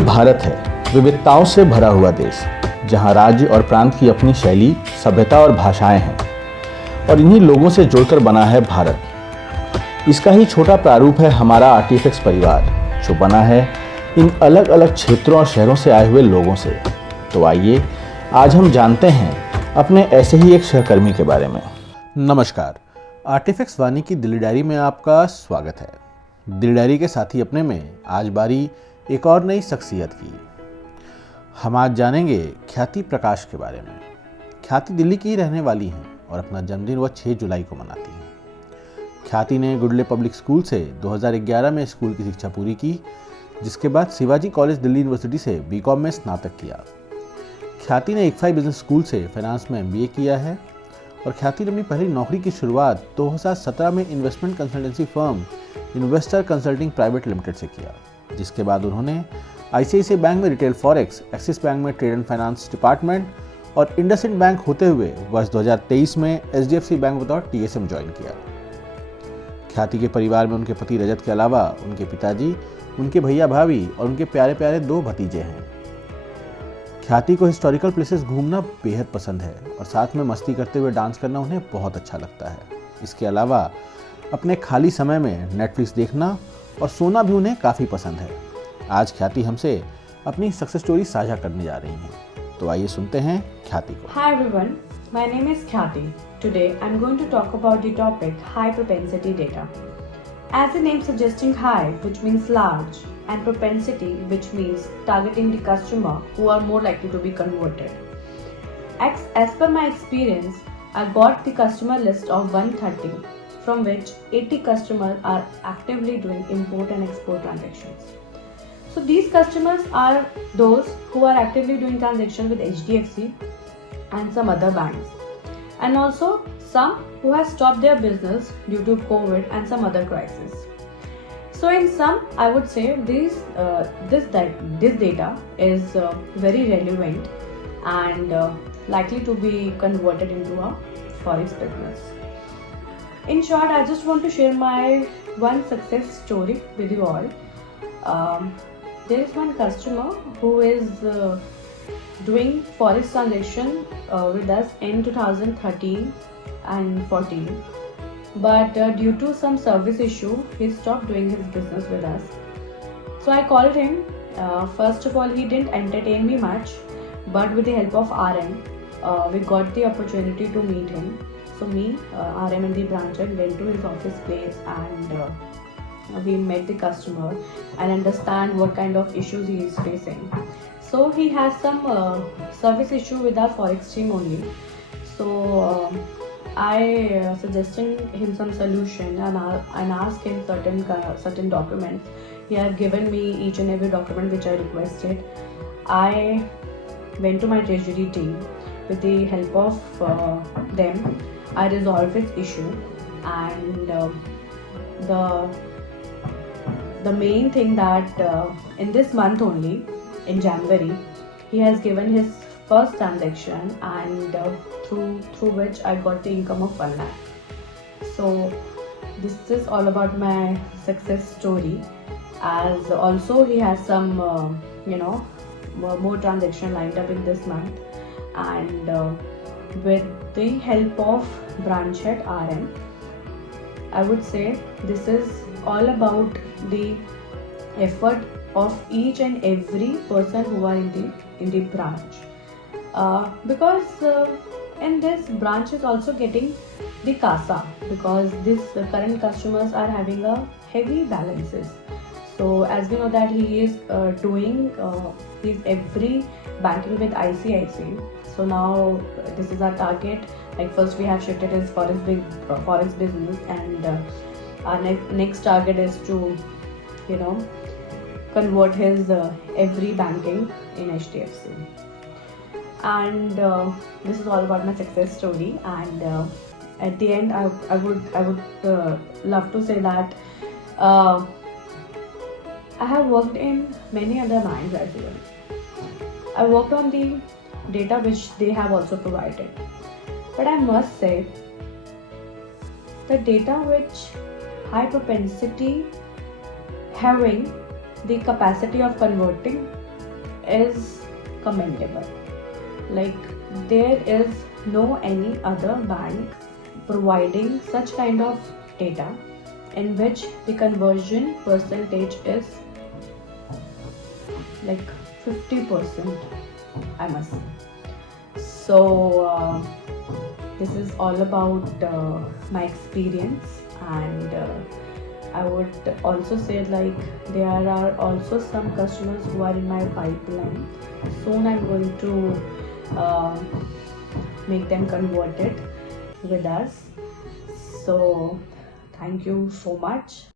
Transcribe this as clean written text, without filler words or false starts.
ये भारत है, विविधताओं से भरा हुआ देश, जहाँ राज्य और प्रांत की अपनी शैली, सभ्यता और भाषाएं हैं, और इन्हीं लोगों से जुड़कर बना है भारत। इसका ही छोटा प्रारूप है हमारा आर्टिफैक्ट्स परिवार, जो बना है इन अलग अलग क्षेत्रों और शहरों से आए हुए लोगों से। तो आइए आज हम जानते हैं अपने ऐसे ही एक सहकर्मी के बारे में। नमस्कार, आर्टिफैक्ट्स वाणी की दिल्ली डायरी में आपका स्वागत है। दिल्ली डायरी के साथी अपने में आज बारी एक और नई शख्सियत की। हम आज जानेंगे ख्याति प्रकाश के बारे में। ख्याति दिल्ली की ही रहने वाली हैं और अपना जन्मदिन वह 6 जुलाई को मनाती हैं। ख्याति ने गुडले पब्लिक स्कूल से 2011 में स्कूल की शिक्षा पूरी की, जिसके बाद शिवाजी कॉलेज दिल्ली यूनिवर्सिटी से बीकॉम में स्नातक किया। ख्याति ने इक्फाई बिजनेस स्कूल से फाइनेंस में एमबीए किया है और ख्याति ने अपनी पहली नौकरी की शुरुआत 2017 में investment consultancy firm investor consulting private limited से किया, जिसके बाद उन्होंने आईसीआईसीआई बैंक में रिटेल फॉरेक्स, एक्सिस बैंक में ट्रेड एंड फाइनेंस डिपार्टमेंट और इंडसइंड बैंक होते हुए वर्ष 2023 में एचडीएफसी बैंक बतौर टीएसएम ज्वाइन किया। ख्याति के परिवार में उनके पति रजत के अलावा उनके पिताजी, उनके भैया भाभी और उनके प्यारे प्यारे 2 भतीजे हैं। ख्याति को हिस्टोरिकल प्लेसेस घूमना बेहद पसंद है और साथ में मस्ती करते हुए डांस करना उन्हें बहुत अच्छा लगता है। इसके अलावा अपने खाली समय में नेटफ्लिक्स देखना और सोना भी उन्हें काफ़ी पसंद है। आज ख्याति हमसे अपनी सक्सेस स्टोरी साझा करने जा रही हैं, तो आइए सुनते हैं ख्याति को। Hi everyone, my name is Khyati. Today I'm going to talk about the topic high propensity data. As the name suggesting high, which means large, and propensity, which means targeting the customer who are more likely to be converted. As per my experience, I got the customer list of 130, from which 80 customers are actively doing import and export transactions. So these customers are those who are actively doing transactions with HDFC and some other banks, and also some who have stopped their business due to COVID and some other crisis. So in sum, I would say this data is very relevant and likely to be converted into a forex business. In short, I just want to share my one success story with you all. There is one customer who is doing forex transaction with us in 2013 and 14, but due to some service issue, he stopped doing his business with us. So I called him. First of all, he didn't entertain me much, but with the help of RM, we got the opportunity to meet him. So me, RM and the branch went to his office place and we met the customer and understand what kind of issues he is facing. So he has some service issue with our forex team only. So I suggested him some solution and asked him certain documents. He had given me each and every document which I requested. I went to my treasury team. With the help of them, I resolved his issue, and the main thing that in this month only, in January, he has given his first transaction, and through which I got the income of 1 lakh. So this is all about my success story. As also he has some more transaction lined up in this month, and with the help of branch head RM, I would say this is all about the effort of each and every person who are in the branch, because in this branch is also getting the CASA, because these current customers are having a heavy balances. So as we know that he is doing his every banking with ICICI. So now this is our target. Like first we have shifted his forex business, and our next target is to convert his every banking in HDFC. And this is all about my success story. And at the end, I would love to say that I have worked in many other banks as well. I worked on the data which they have also provided, but I must say the data which high propensity having the capacity of converting is commendable. Like, there is no any other bank providing such kind of data in which the conversion percentage is like 50%, I must say. So this is all about my experience, and I would also say, like, there are also some customers who are in my pipeline. Soon I'm going to make them converted with us. So thank you so much.